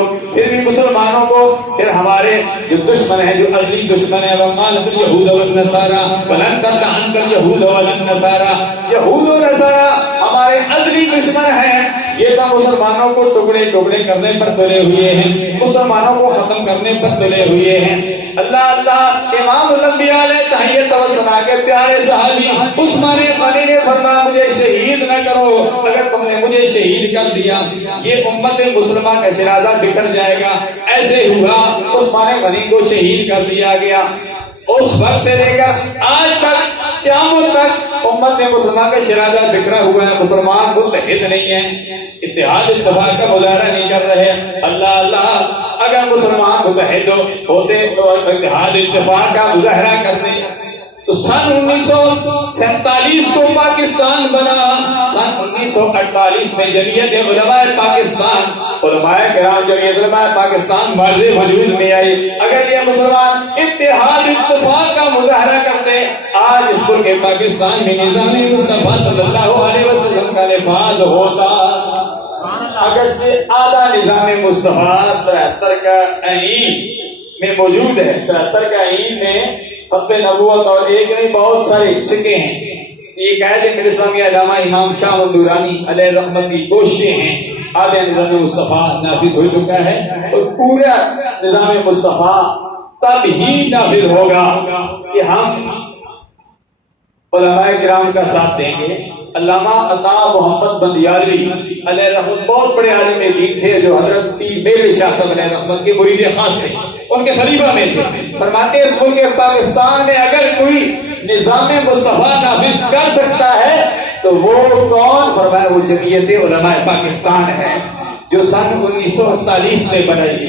لوگ پھر بھی مسلمانوں کو پھر ہمارے جو دشمن ہیں، جو ازلی دشمن ہیں، وقالت الیہود والنصارى ولن ترضى عنك اليہود ولا النصارى، یہود و نصارہ ہمارے ازلی دشمن ہیں، یہ تو مسلمانوں کو ٹکڑے ٹکڑے کرنے پر تلے ہوئے ہیں، مسلمانوں کو ختم کرنے پر تلے ہوئے ہیں۔ اللہ اللہ، امام الانبیاء علیہ تحیت و ثنا کے پیارے صحابی عثمان غنی نے فرمایا مجھے شہید نہ کرو، اگر تم نے مجھے شہید کر دیا یہ امت مسلمہ کا شرازہ بکھر جائے گا۔ ایسے ہوا، عثمان غنی کو شہید کر دیا گیا۔ اس وقت سے لے کر آج تک قیامت تک امت مسلمہ کا شرازہ بکھرا ہوا ہے، مسلمان متحد نہیں ہے، اتحاد اتفاق کا مظاہرہ نہیں کر رہے۔ اللہ اللہ، اگر مسلمان متحد ہوتے اور اتحاد اتفاق کا مظاہرہ کرتے تو سن 1947 کو پاکستان بنا، سن 1948 میں جمعیت علماء پاکستان، علماء کرام جمعیت علماء پاکستان وجود میں آئی۔ اگر یہ مسلمان اتحاد اتفاق کا مظاہرہ کرتے آج اس ملک پاکستان میں نظام مصطفیٰ صلی اللہ علیہ وسلم کا نفاذ ہوتا۔ اگرچہ آدھا نظام مصطفیٰ 73 کا آئین میں موجود ہے، 73 کا آئین میں ختم نبوت اور ایک نہیں بہت سارے سکے ہیں۔ یہ قائد ملت اسلامیہ علامہ امام شاہ درانی علیہ رحمت کی کوششیں ہیں، آدھا نظام مصطفیٰ نافذ ہو چکا ہے اور پورا نظام مصطفیٰ تب ہی نافذ ہوگا کہ ہم علماء کرام کا ساتھ دیں گے۔ علامہ عطا محمد بندیالوی علیہ رحمت بہت بڑے عالم دین تھے جو حضرت پیر میرے شاہ صاحب علیہ رحمت کے مرید خاص تھے، ان کے خلیفہ میں تھے۔ فرماتے اس ملک پاکستان میں اگر کوئی نظام مصطفیٰ نافذ کر سکتا ہے تو وہ کون؟ فرمایا وہ جمعیت علماء پاکستان ہے جو سن 1948 میں بنائی گئی۔